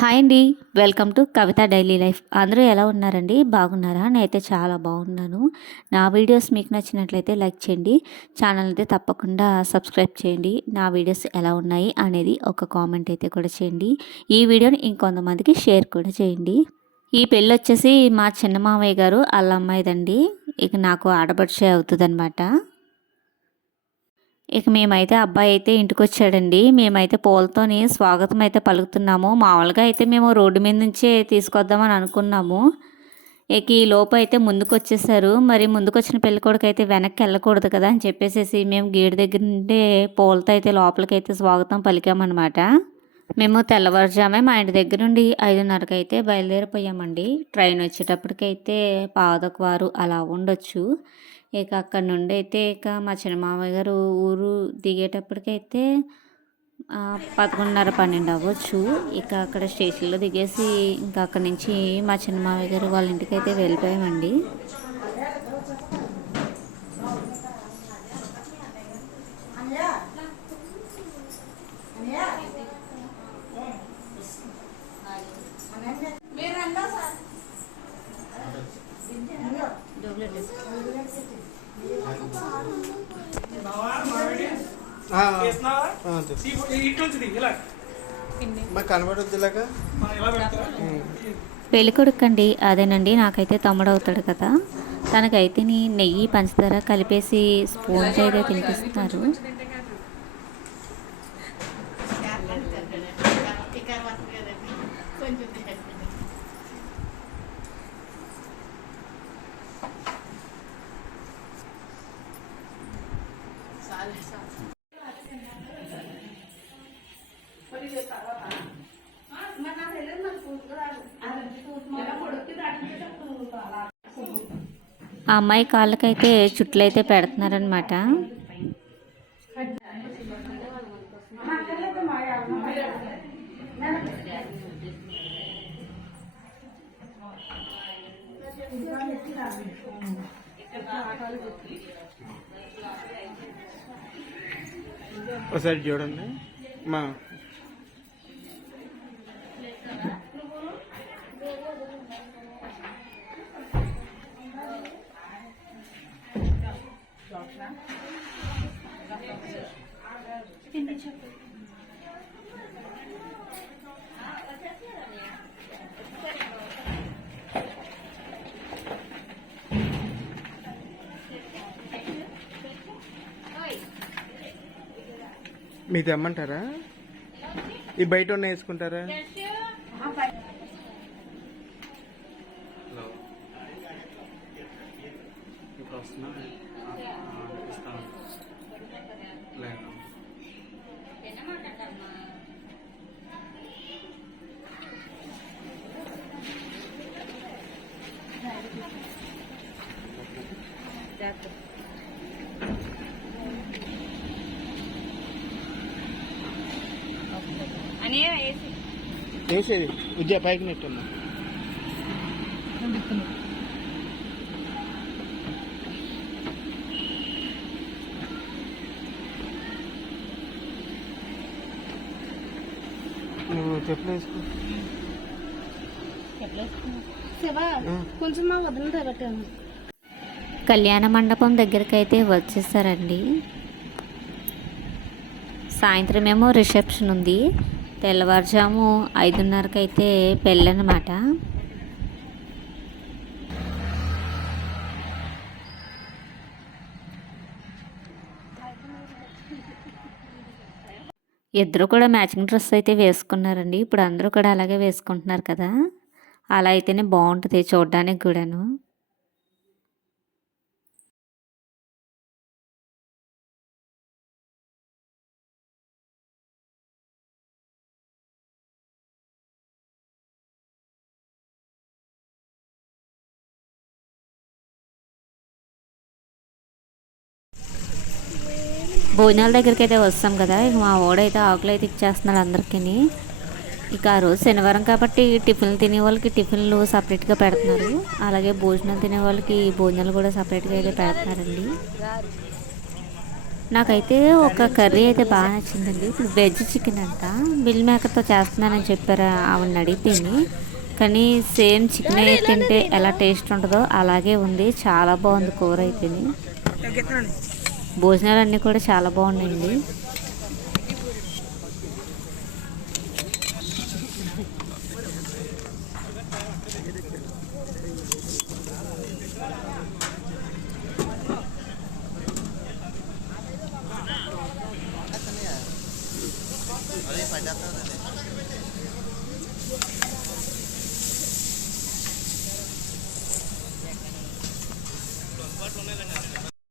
Hi అండి. Welcome to Kavitha daily life. అందరూ ఎలా ఉన్నారండి? బాగున్నారా? నేనైతే చాలా బాగున్నాను. నా వీడియోస్ మీకు నచ్చినట్లయితే లైక్ చేయండి. ఛానల్ అయితే తప్పకుండా సబ్స్క్రైబ్ చేయండి. నా వీడియోస్ ఎలా ఉన్నాయి అనేది ఒక కామెంట్ అయితే కూడా చేయండి. ఈ వీడియోని ఇంకొంతమందికి షేర్ కూడా చేయండి. ఈ పెళ్ళి వచ్చేసి మా చిన్న మామయ్య గారు వాళ్ళ అమ్మాయిదండి. ఇక నాకు ఆడపడిచే అవుతుంది ఇక మేమైతే అబ్బాయి అయితే ఇంటికి వచ్చాడండి మేమైతే పూలతోని స్వాగతం అయితే పలుకుతున్నాము. మామూలుగా అయితే మేము రోడ్డు మీద నుంచే తీసుకొద్దామని అనుకున్నాము. ఇక ఈ లోపు అయితే ముందుకు వచ్చేసారు మరి ముందుకు వచ్చిన పెళ్ళికొడుకు అయితే వెనక్కి వెళ్ళకూడదు కదా అని చెప్పేసేసి మేము గేటు దగ్గర నుండి పూలతో అయితే లోపలికి అయితే స్వాగతం పలికామన్నమాట. మేము తెల్లవారుజామే మా ఇంటి దగ్గర నుండి ఐదున్నరకు అయితే బయలుదేరిపోయామండి. ట్రైన్ వచ్చేటప్పటికైతే పాదకు వారు అలా ఉండొచ్చు. ఇక అక్కడ నుండి అయితే ఇక మా చిన్న మామయ్య గారు ఊరు దిగేటప్పటికైతే పదకొండున్నర పన్నెండు అవ్వచ్చు. ఇక అక్కడ స్టేషన్లో దిగేసి ఇంకా అక్కడ నుంచి మా చిన్న మామయ్య గారు వాళ్ళ ఇంటికి అయితే వెళ్ళిపోయామండి. పెళ్ళికొడుకండి అదేనండి నాకైతే తమ్ముడు అవుతాడు కదా. తనకైతే నీ నెయ్యి పంచదార కలిపేసి స్పూన్ అయితే తినిపిస్తున్నారు. ఆ అమ్మాయి కాళ్ళకైతే చుట్లు అయితే పెడుతున్నారనమాట ఒకసారి చూడండి. మా మీ తెమ్మంటారా? ఈ బయట ఉన్న వేసుకుంటారా? హలో. ఇప్పుడు వస్తున్నా వేసేది విద్య పైకి నెట్టున్నా నువ్వు చెప్పులు వేసుకో శివా కొంచెం మా వదిన తగ్గట్టాను కళ్యాణ మండపం దగ్గరికి అయితే వచ్చేసారండి. సాయంత్రం ఏమో రిసెప్షన్ ఉంది. తెల్లవారుజాము ఐదున్నరకు అయితే పెళ్ళనమాట ఇద్దరు కూడా మ్యాచింగ్ డ్రెస్ అయితే వేసుకున్నారండి. ఇప్పుడు అందరూ కూడా అలాగే వేసుకుంటున్నారు కదా. అలా అయితేనే బాగుంటుంది చూడడానికి కూడాను. భోజనాల దగ్గరికి అయితే వస్తాం కదా. ఇక మా ఓడైతే ఆకులు అయితే ఇచ్చేస్తున్నాడు అందరికీ ఇక ఆ రోజు శనివారం కాబట్టి టిఫిన్లు తినే వాళ్ళకి టిఫిన్లు సపరేట్గా పెడుతున్నారు. అలాగే భోజనాలు తినే వాళ్ళకి భోజనాలు కూడా సపరేట్గా అయితే పెడుతున్నారండి. నాకైతే ఒక కర్రీ అయితే బాగా నచ్చిందండి. ఇప్పుడు వెజ్ చికెన్ అంట. మిల్ మేకర్తో చేస్తున్నానని చెప్పారు ఆవిడని అడిగితేని. కానీ సేమ్ చికెన్ అయితే తింటే ఎలా టేస్ట్ ఉంటుందో అలాగే ఉంది. చాలా బాగుంది కూర అయితేని. భోజనాలు అన్నీ కూడా చాలా బాగున్నాయండి.